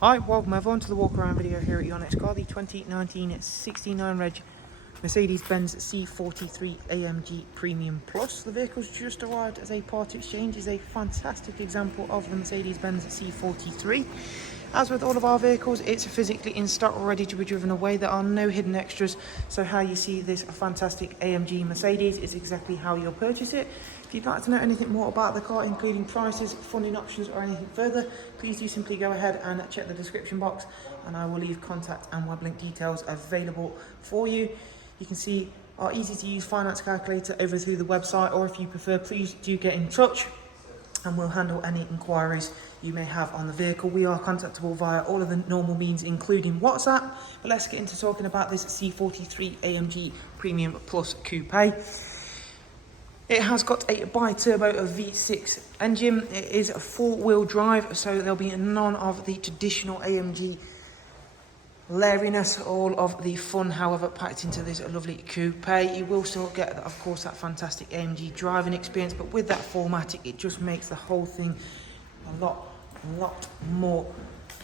Hi, welcome everyone to the walk around video here at your next car, the 2019 69 reg Mercedes-Benz C43 AMG Premium Plus. The vehicle's just arrived as a part exchange, is a fantastic example of the Mercedes-Benz C43. As with all of our vehicles, it's physically in stock, ready to be driven away. There are no hidden extras, so how you see this fantastic AMG Mercedes is exactly how you'll purchase it. If you'd like to know anything more about the car, including prices, funding options or anything further, please do simply go ahead and check the description box and I will leave contact and web link details available for you. You can see our easy to use finance calculator over through the website, or if you prefer, please do get in touch and we'll handle any inquiries you may have on the vehicle. We are contactable via all of the normal means, including WhatsApp. But let's get into talking about this C43 AMG Premium Plus Coupe. It has got a bi-turbo V6 engine. It is a four-wheel drive, so there'll be none of the traditional AMG lairiness, all of the fun, however, packed into this lovely coupe. You will still get, of course, that fantastic AMG driving experience, but with that 4MATIC, it just makes the whole thing a lot more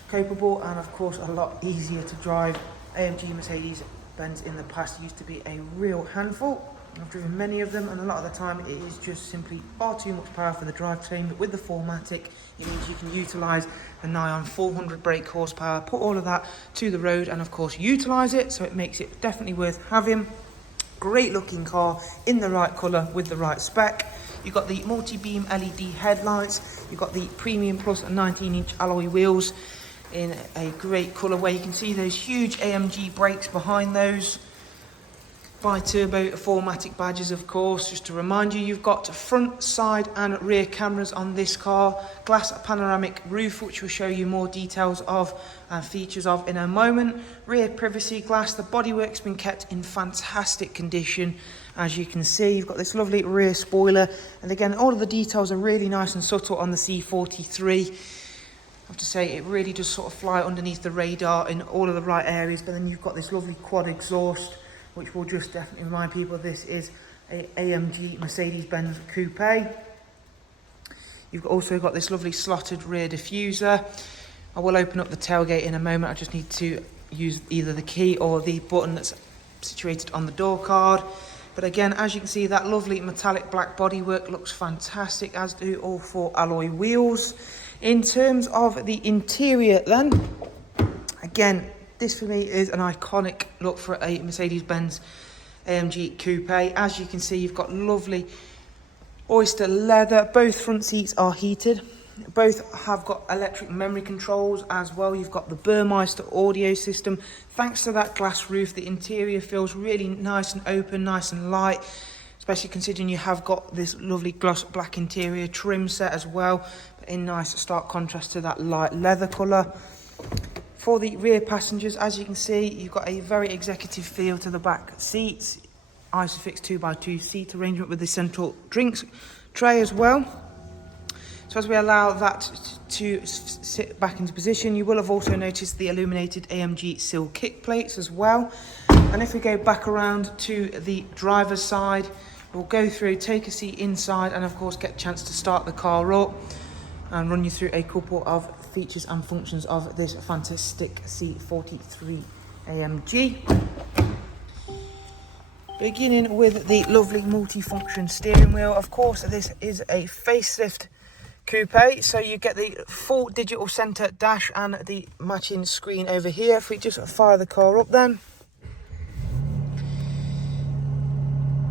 capable and, of course, a lot easier to drive. AMG Mercedes-Benz in the past used to be a real handful. I've driven many of them, and a lot of the time it is just simply far too much power for the drivetrain. But with the 4MATIC, it means you can utilise the nigh on 400 brake horsepower, put all of that to the road and of course utilise it, so it makes it definitely worth having. Great looking car in the right colour with the right spec. You've got the multi-beam LED headlights, you've got the Premium Plus 19-inch alloy wheels in a great colour where you can see those huge AMG brakes behind those. Bi-turbo 4MATIC badges, of course. Just to remind you, you've got front, side and rear cameras on this car. Glass panoramic roof, which we'll show you more details of and features of in a moment. Rear privacy glass. The bodywork's been kept in fantastic condition. As you can see, you've got this lovely rear spoiler. And again, all of the details are really nice and subtle on the C43. I have to say, it really does sort of fly underneath the radar in all of the right areas. But then you've got this lovely quad exhaust, which will just definitely remind people this is a AMG Mercedes-Benz Coupe. You've also got this lovely slotted rear diffuser. I will open up the tailgate in a moment. I just need to use either the key or the button that's situated on the door card. But again, as you can see, that lovely metallic black bodywork looks fantastic, as do all four alloy wheels. In terms of the interior then, again, this for me is an iconic look for a Mercedes-Benz AMG Coupe. As you can see, you've got lovely oyster leather. Both front seats are heated. Both have got electric memory controls as well. You've got the Burmeister audio system. Thanks to that glass roof, the interior feels really nice and open, nice and light, especially considering you have got this lovely gloss black interior trim set as well, but in nice stark contrast to that light leather colour. For the rear passengers, as you can see, you've got a very executive feel to the back seats. Isofix 2x2 seat arrangement with the central drinks tray as well. So as we allow that to sit back into position, you will have also noticed the illuminated AMG sill kick plates as well. And if we go back around to the driver's side, we'll go through, take a seat inside, and of course get a chance to start the car up and run you through a couple of features and functions of this fantastic C43 AMG. Beginning with the lovely multi-function steering wheel. Of course, this is a facelift coupe, so you get the full digital center dash and the matching screen over here. If we just fire the car up then.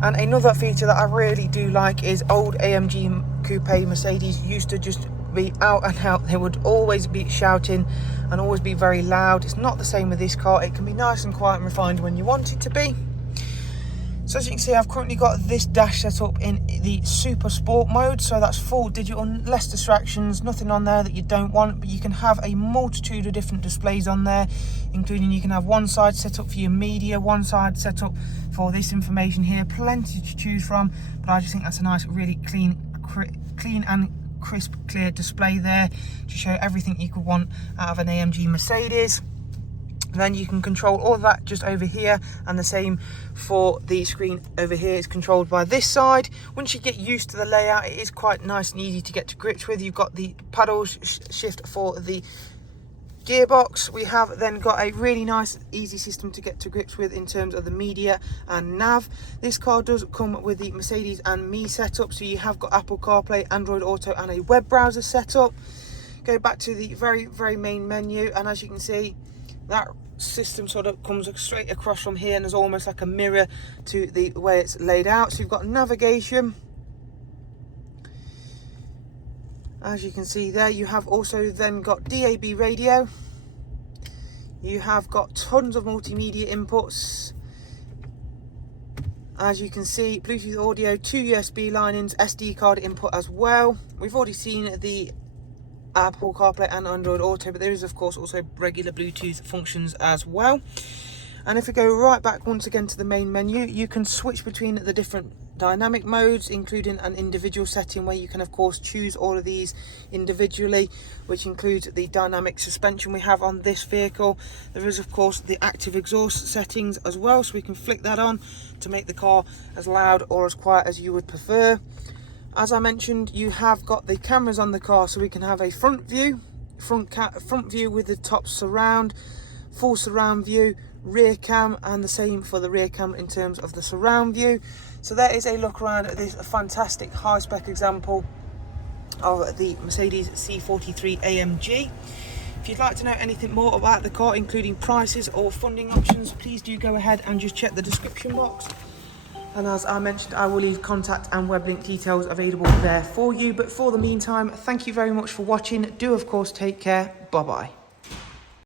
And another feature that I really do like is old AMG coupe Mercedes used to just be out and out. They would always be shouting and always be very loud. It's not the same with this car. It can be nice and quiet and refined when you want it to be. So as you can see, I've currently got this dash set up in the super sport mode, so that's full digital, less distractions, nothing on there that you don't want, but you can have a multitude of different displays on there, including you can have one side set up for your media, one side set up for this information here, plenty to choose from. But I just think that's a nice, really clean and crisp, clear display there to show everything you could want out of an AMG Mercedes. Then you can control all of that just over here, and the same for the screen over here is controlled by this side. Once you get used to the layout, it is quite nice and easy to get to grips with. You've got the paddle shift for the gearbox. We have then got a really nice easy system to get to grips with in terms of the media and nav. This car does come with the Mercedes and Me setup, so you have got Apple CarPlay, Android Auto and a web browser setup. Go back to the very main menu, and as you can see, that system sort of comes straight across from here, and there's almost like a mirror to the way it's laid out. So you've got navigation. As you can see there, you have also then got DAB radio. You have got tons of multimedia inputs. As you can see, Bluetooth audio, 2 USB line-ins, SD card input as well. We've already seen the Apple CarPlay and Android Auto, but there is of course also regular Bluetooth functions as well. And if we go right back once again to the main menu, you can switch between the different dynamic modes, including an individual setting where you can of course choose all of these individually, which includes the dynamic suspension we have on this vehicle. There is of course the active exhaust settings as well, so we can flick that on to make the car as loud or as quiet as you would prefer. As I mentioned, you have got the cameras on the car, so we can have a front view with the top surround, full surround view, rear cam, and the same for the rear cam in terms of the surround view. So there is a look around at this fantastic high spec example of the Mercedes C43 AMG. If you'd like to know anything more about the car, including prices or funding options, please do go ahead and just check the description box. And as I mentioned, I will leave contact and web link details available there for you. But for the meantime, thank you very much for watching. Do of course take care. Bye bye.